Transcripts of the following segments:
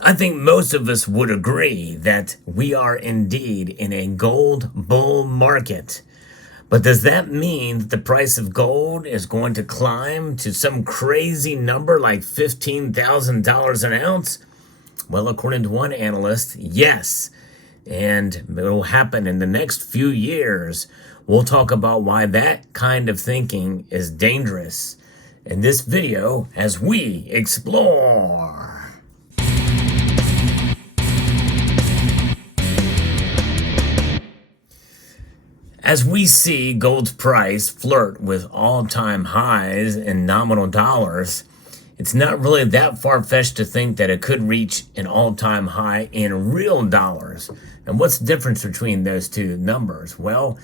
I think most of us would agree that we are indeed in a gold bull market. But does that mean that the price of gold is going to climb to some crazy number like $15,000 an ounce? Well, according to one analyst, yes. And it will happen in the next few years. We'll talk about why that kind of thinking is dangerous in this video as we explore. As we see gold's price flirt with all-time highs in nominal dollars, it's not really that far-fetched to think that it could reach an all-time high in real dollars. And what's the difference between those two numbers? Well,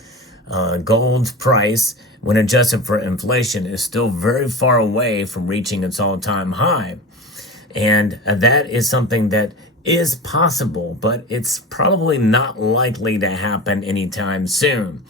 gold's price, when adjusted for inflation, is still very far away from reaching its all-time high. And that is something that is possible, but it's probably not likely to happen anytime soon.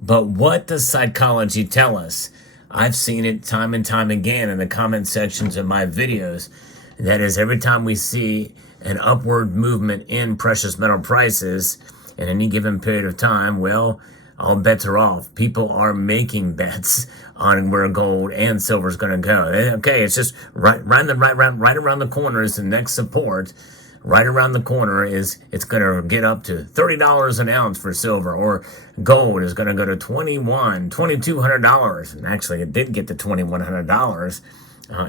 But what does psychology tell us? I've seen it time and time again in the comment sections of my videos. That is, every time we see an upward movement in precious metal prices in any given period of time, well, all bets are off. People are making bets on where gold and silver is going to go. Okay, it's just right around the corner is the next support. Right around the corner is it's going to get up to $30 an ounce for silver, or gold is going to go to $2,200. And actually, it did get to $2,100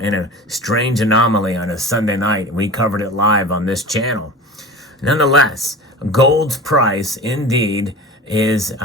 in a strange anomaly on a Sunday night. We covered it live on this channel. Nonetheless, gold's price indeed is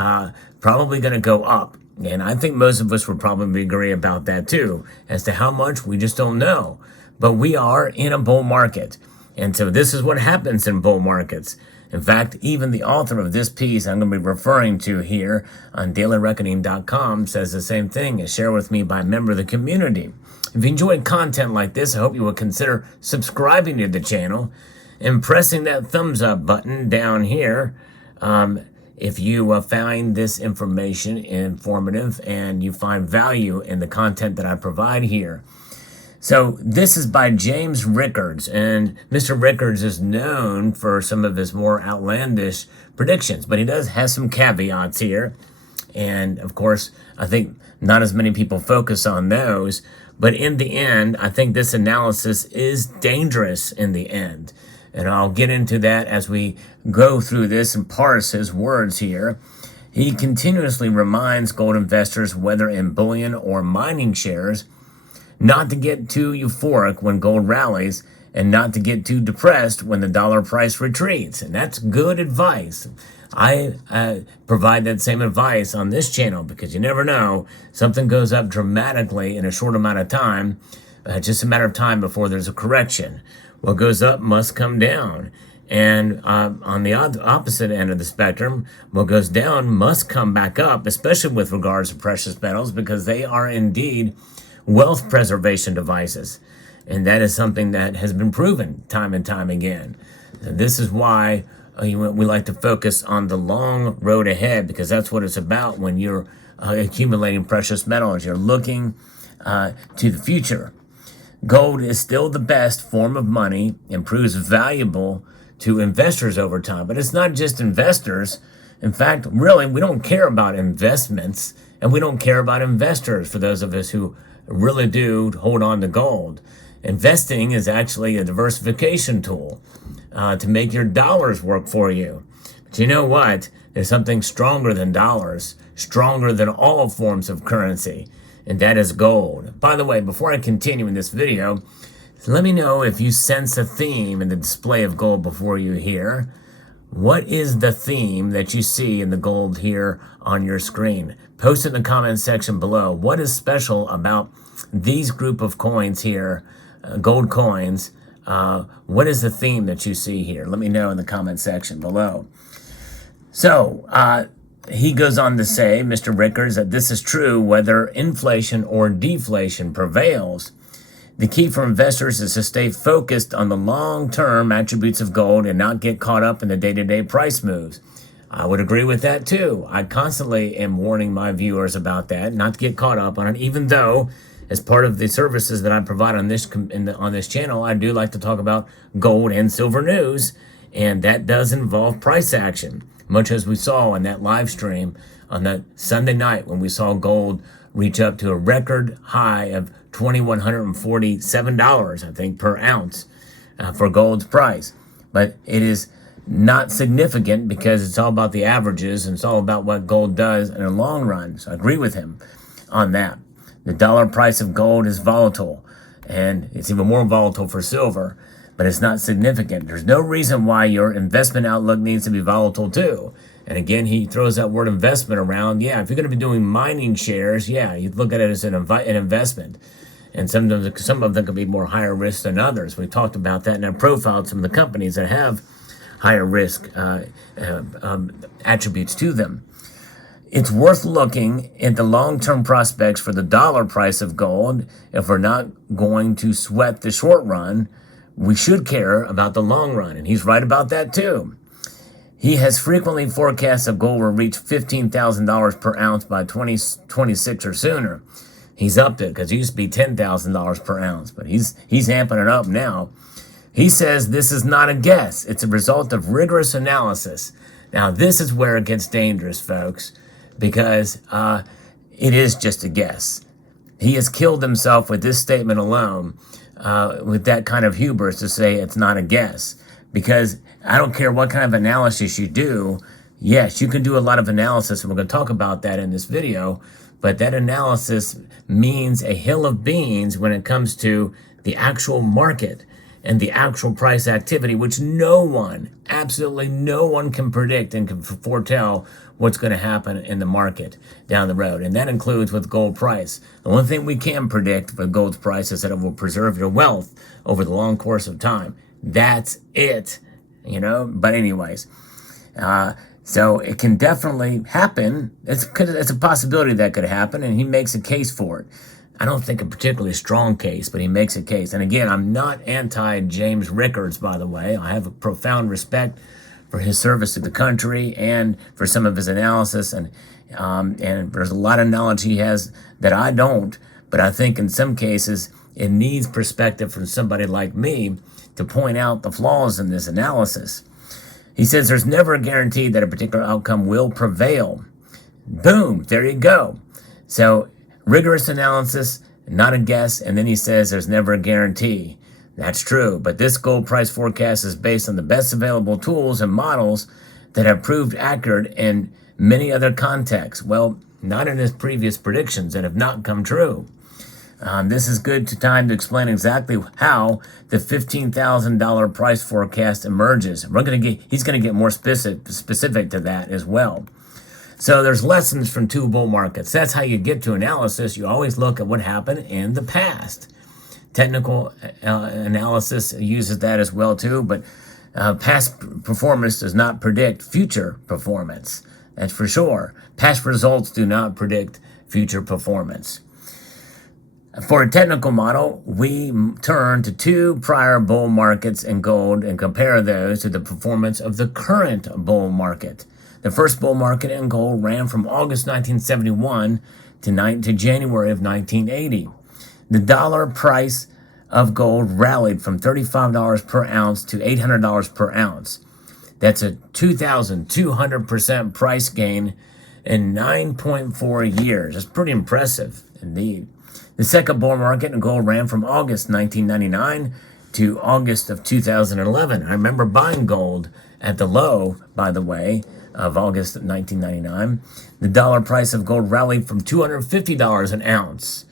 probably going to go up. And I think most of us would probably agree about that too. As to how much, we just don't know. But we are in a bull market. And so this is what happens in bull markets. In fact, even the author of this piece I'm going to be referring to here on dailyreckoning.com says the same thing as shared with me by a member of the community. If you enjoy content like this, I hope you will consider subscribing to the channel and pressing that thumbs up button down here. If you find this information informative and you find value in the content that I provide here. So this is by James Rickards, and Mr. Rickards is known for some of his more outlandish predictions, but he does have some caveats here. And of course, I think not as many people focus on those, but in the end, I think this analysis is dangerous in the end. And I'll get into that as we go through this and parse his words here. He continuously reminds gold investors, whether in bullion or mining shares, not to get too euphoric when gold rallies and not to get too depressed when the dollar price retreats. And that's good advice. I provide that same advice on this channel because you never know. Something goes up dramatically in a short amount of time, just a matter of time before there's a correction. What goes up must come down. And on the opposite end of the spectrum, what goes down must come back up, especially with regards to precious metals, because they are indeed wealth preservation devices. And that is something that has been proven time and time again. And this is why we like to focus on the long road ahead, because that's what it's about when you're accumulating precious metals. You're looking to the future. Gold is still the best form of money and proves valuable to investors over time. But it's not just investors. In fact, really, we don't care about investments, and we don't care about investors for those of us who really do hold on to gold. Investing is actually a diversification tool to make your dollars work for you. But you know what? There's something stronger than dollars, stronger than all forms of currency, and that is gold. By the way, before I continue in this video, let me know if you sense a theme in the display of gold before you here. What is the theme that you see in the gold here on your screen? Post it in the comment section below. What is special about these group of coins here, gold coins? What is the theme that you see here? Let me know in the comment section below. So he goes on to say, Mr. Rickards, that this is true whether inflation or deflation prevails. The key for investors is to stay focused on the long-term attributes of gold and not get caught up in the day-to-day price moves. I would agree with that too. I constantly am warning my viewers about that, not to get caught up on it, even though as part of the services that I provide on this channel, I do like to talk about gold and silver news, and that does involve price action, much as we saw in that live stream on that Sunday night when we saw gold reach up to a record high of $2,147, I think, per ounce for gold's price. But it is not significant because it's all about the averages and it's all about what gold does in the long run. So I agree with him on that. The dollar price of gold is volatile, and it's even more volatile for silver, but it's not significant. There's no reason why your investment outlook needs to be volatile too. And again, he throws that word investment around. Yeah, if you're going to be doing mining shares, yeah, you look at it as an investment. And sometimes some of them can be more higher risk than others. We talked about that, and I profiled some of the companies that have higher risk attributes to them. It's worth looking at the long-term prospects for the dollar price of gold. If we're not going to sweat the short run, we should care about the long run. And he's right about that too. He has frequently forecast that gold will reach $15,000 per ounce by 2026 or sooner. He's upped it because it used to be $10,000 per ounce, but he's amping it up now. He says this is not a guess. It's a result of rigorous analysis. Now, this is where it gets dangerous, folks, because it is just a guess. He has killed himself with this statement alone, with that kind of hubris to say it's not a guess. Because I don't care what kind of analysis you do. Yes, you can do a lot of analysis, and we're going to talk about that in this video. But that analysis means a hill of beans when it comes to the actual market and the actual price activity, which no one, absolutely no one can predict and can foretell what's going to happen in the market down the road. And that includes with gold price. The one thing we can predict with gold's price is that it will preserve your wealth over the long course of time. That's it, you know. But anyways, so it can definitely happen. It's a possibility that could happen, and he makes a case for it. I don't think a particularly strong case, but he makes a case. And again, I'm not anti-James Rickards, by the way. I have a profound respect for his service to the country and for some of his analysis. And there's a lot of knowledge he has that I don't. But I think in some cases, it needs perspective from somebody like me to point out the flaws in this analysis. He says there's never a guarantee that a particular outcome will prevail. Boom, there you go. So rigorous analysis, not a guess, and then he says there's never a guarantee. That's true, but this gold price forecast is based on the best available tools and models that have proved accurate in many other contexts. Well, not in his previous predictions that have not come true. This is good time to explain exactly how the $15,000 price forecast emerges. He's going to get more specific to that as well. So there's lessons from two bull markets. That's how you get to analysis. You always look at what happened in the past. Technical analysis uses that as well too, but past performance does not predict future performance. That's for sure. Past results do not predict future performance. For a technical model, we turn to two prior bull markets in gold and compare those to the performance of the current bull market. The first bull market in gold ran from August 1971 to January of 1980. The dollar price of gold rallied from $35 per ounce to $800 per ounce. That's a 2,200% price gain in 9.4 years. That's pretty impressive indeed. The second bull market in gold ran from August 1999 to August of 2011. I remember buying gold at the low, by the way, of August of 1999. The dollar price of gold rallied from $250 an ounce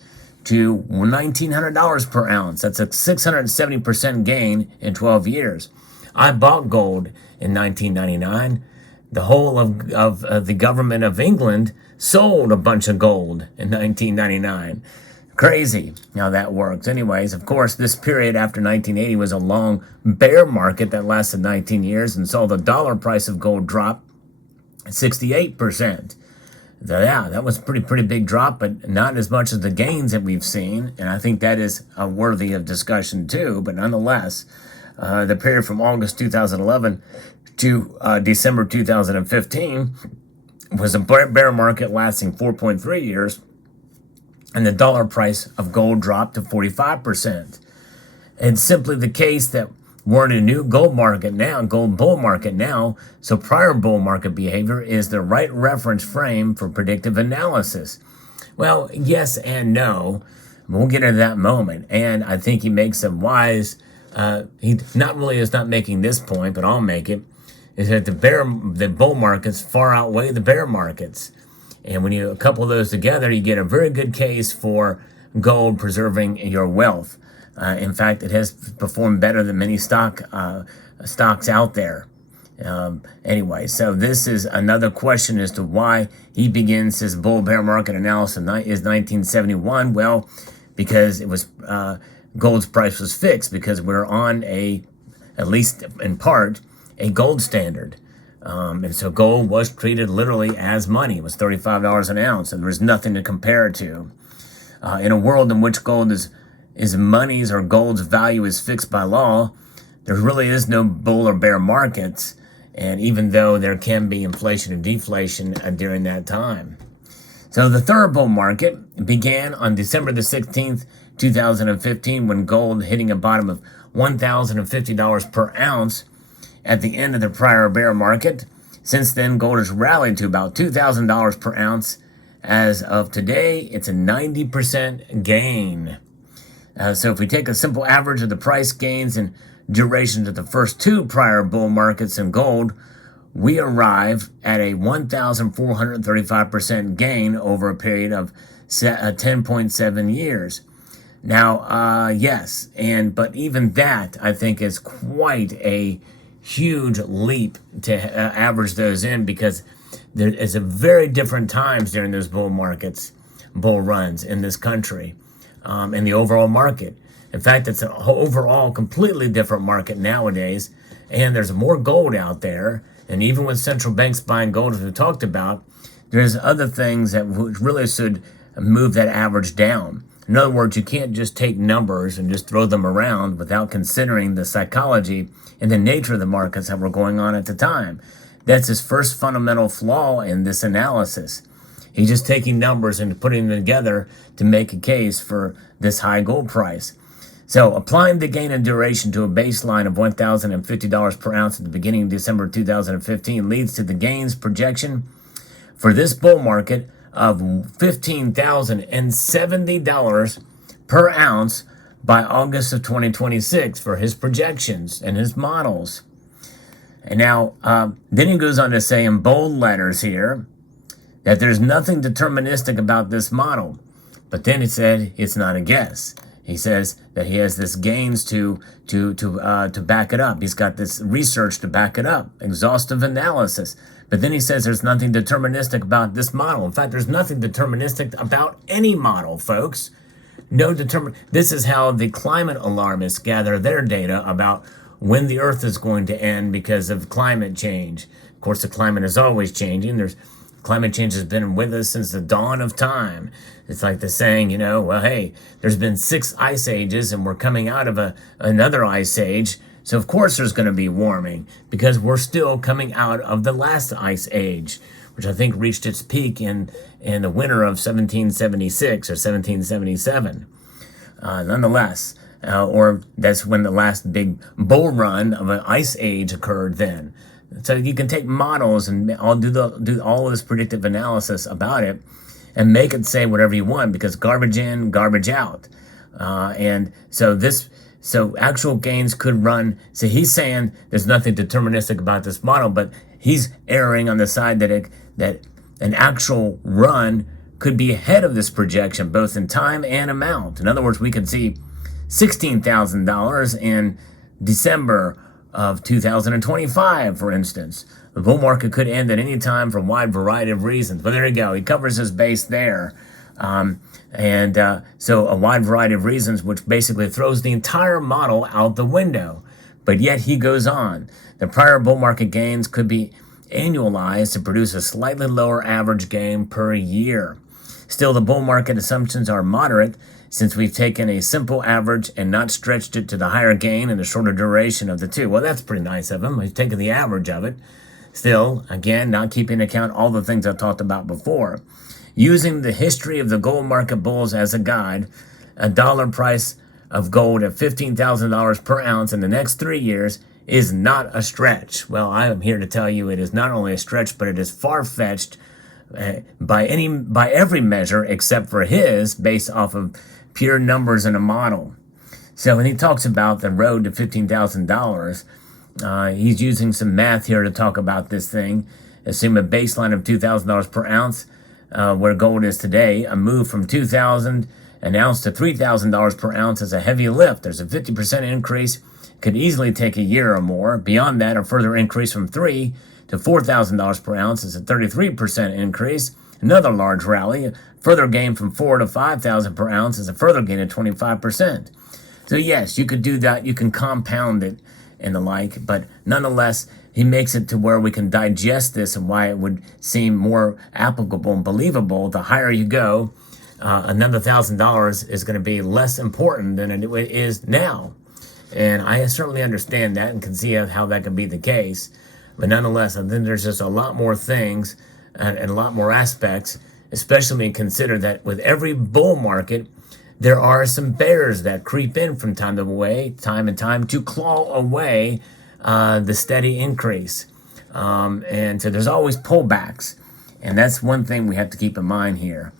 to $1,900 per ounce. That's a 670% gain in 12 years. I bought gold in 1999. The whole of the government of England sold a bunch of gold in 1999. Crazy how that works. Anyways, of course, this period after 1980 was a long bear market that lasted 19 years and saw the dollar price of gold drop 68%. So, yeah, that was a pretty big drop, but not as much as the gains that we've seen. And I think that is worthy of discussion too. But nonetheless, the period from August 2011 to December 2015 was a bear market lasting 4.3 years. and the dollar price of gold dropped to 45%. It's simply the case that we're in a new gold market now, gold bull market now, so prior bull market behavior is the right reference frame for predictive analysis. Well, yes and no. We'll get into that moment. And I think he makes a wise, he not really is not making this point, but I'll make it, is that the bull markets far outweigh the bear markets. And when you couple those together, you get a very good case for gold preserving your wealth. In fact, it has performed better than many stocks out there. Anyway, so this is another question as to why he begins his bull bear market analysis is 1971. Well, because it was gold's price was fixed because we're on at least in part, a gold standard. And so gold was treated literally as money. It was $35 an ounce, and there was nothing to compare it to. In a world in which gold is money's or gold's value is fixed by law, there really is no bull or bear markets, and even though there can be inflation and deflation during that time. So the third bull market began on December the 16th, 2015, when gold hitting a bottom of $1,050 per ounce at the end of the prior bear market. Since then, gold has rallied to about $2,000 per ounce. As of today, it's a 90% gain. So if we take a simple average of the price gains and durations of the first two prior bull markets in gold, we arrive at a 1,435% gain over a period of 10.7 years. Now, yes, but even that, I think, is quite a huge leap to average those in, because there is a very different times during those bull runs in this country, in the overall market. In fact, it's an overall completely different market nowadays, and there's more gold out there. And even with central banks buying gold, as we talked about, there's other things that really should move that average down. In other words, you can't just take numbers and just throw them around without considering the psychology and the nature of the markets that were going on at the time. That's his first fundamental flaw in this analysis. He's just taking numbers and putting them together to make a case for this high gold price. So applying the gain in duration to a baseline of $1,050 per ounce at the beginning of December 2015 leads to the gains projection for this bull market of $15,070 per ounce by August of 2026 for his projections and his models. And now, then he goes on to say in bold letters here that there's nothing deterministic about this model. But then he said it's not a guess. He says that he has this gains to back it up. He's got this research to back it up, exhaustive analysis. But then he says there's nothing deterministic about this model. In fact, there's nothing deterministic about any model, folks. This is how the climate alarmists gather their data about when the Earth is going to end because of climate change. Of course, the climate is always changing. Climate change has been with us since the dawn of time. It's like the saying, well, hey, there's been 6 ice ages and we're coming out of another ice age. So of course there's going to be warming because we're still coming out of the last ice age, which I think reached its peak in the winter of 1776 or 1777. Nonetheless, or that's when the last big bull run of an ice age occurred then. So you can take models and I'll do all this predictive analysis about it and make it say whatever you want, because garbage in, garbage out. And so actual gains could run. So he's saying there's nothing deterministic about this model, but he's erring on the side that an actual run could be ahead of this projection, both in time and amount. In other words, we could see $16,000 in December of 2025, for instance. The bull market could end at any time for a wide variety of reasons. But there you go. He covers his base there. So a wide variety of reasons, which basically throws the entire model out the window. But yet he goes on. The prior bull market gains could be annualized to produce a slightly lower average gain per year. Still, the bull market assumptions are moderate, since we've taken a simple average and not stretched it to the higher gain and the shorter duration of the two. Well, that's pretty nice of him. He's taken the average of it. Still, again, not keeping into account all the things I talked about before. Using the history of the gold market bulls as a guide, a dollar price of gold at $15,000 per ounce in the next 3 years is not a stretch. Well, I am here to tell you it is not only a stretch, but it is far-fetched by every measure except for his, based off of pure numbers in a model. So when he talks about the road to $15,000, he's using some math here to talk about this thing. Assume a baseline of $2,000 per ounce, where gold is today. A move from $2,000 an ounce to $3,000 per ounce is a heavy lift. There's a 50% increase. Could easily take a year or more. Beyond that, a further increase from $3,000 to $4,000 per ounce is a 33% increase. Another large rally. A further gain from $4,000 to $5,000 per ounce is a further gain of 25%. So yes, you could do that. You can compound it and the like, but nonetheless, he makes it to where we can digest this and why it would seem more applicable and believable. The higher you go, another $1,000 is going to be less important than it is now. And I certainly understand that and can see how that can be the case. But nonetheless, I think there's just a lot more things and a lot more aspects, especially when you consider that with every bull market, there are some bears that creep in from time and time to claw away the steady increase. And so there's always pullbacks. And that's one thing we have to keep in mind here.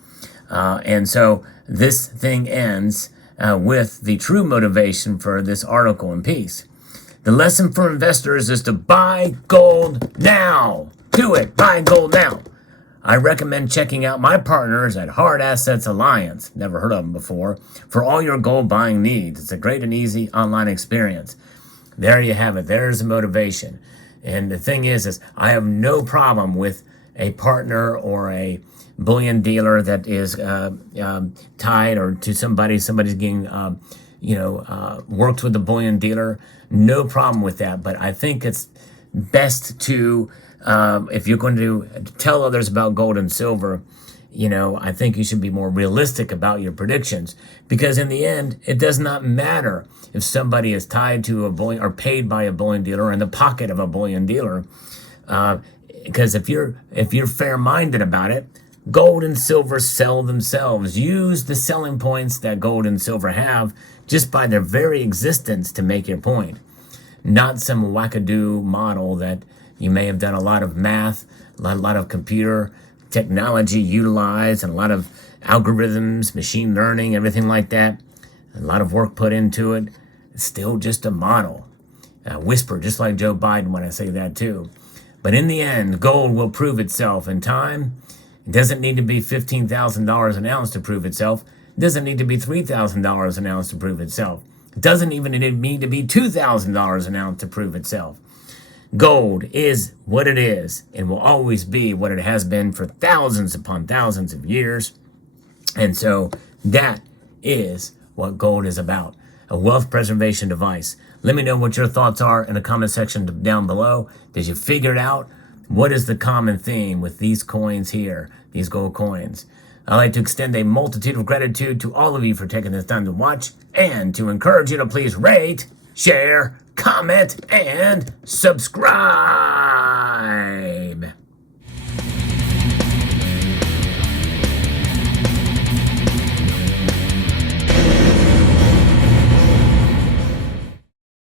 And so this thing ends with the true motivation for this article and piece. The lesson for investors is to buy gold now. Do it. Buy gold now. I recommend checking out my partners at Hard Assets Alliance, never heard of them before, for all your gold buying needs. It's a great and easy online experience. There you have it. There's the motivation. And the thing is I have no problem with a partner or a bullion dealer that is tied or to somebody's getting, worked with the bullion dealer. No problem with that. But I think it's best to, if you're going to tell others about gold and silver, I think you should be more realistic about your predictions, because in the end, it does not matter if somebody is tied to a bullion or paid by a bullion dealer or in the pocket of a bullion dealer. Because if you're fair-minded about it, gold and silver sell themselves. Use the selling points that gold and silver have just by their very existence to make your point. Not some wackadoo model that you may have done a lot of math, a lot of computer technology utilized, and a lot of algorithms, machine learning, everything like that. A lot of work put into it. It's still just a model. I whisper just like Joe Biden when I say that too. But in the end, gold will prove itself in time. It doesn't need to be $15,000 an ounce to prove itself. It doesn't need to be $3,000 an ounce to prove itself. It doesn't even need to be $2,000 an ounce to prove itself. Gold is what it is and will always be what it has been for thousands upon thousands of years. And so that is what gold is about, a wealth preservation device. Let me know what your thoughts are in the comment section down below. Did you figure it out? What is the common theme with these coins here, these gold coins? I'd like to extend a multitude of gratitude to all of you for taking this time to watch and to encourage you to please rate, share, comment, and subscribe.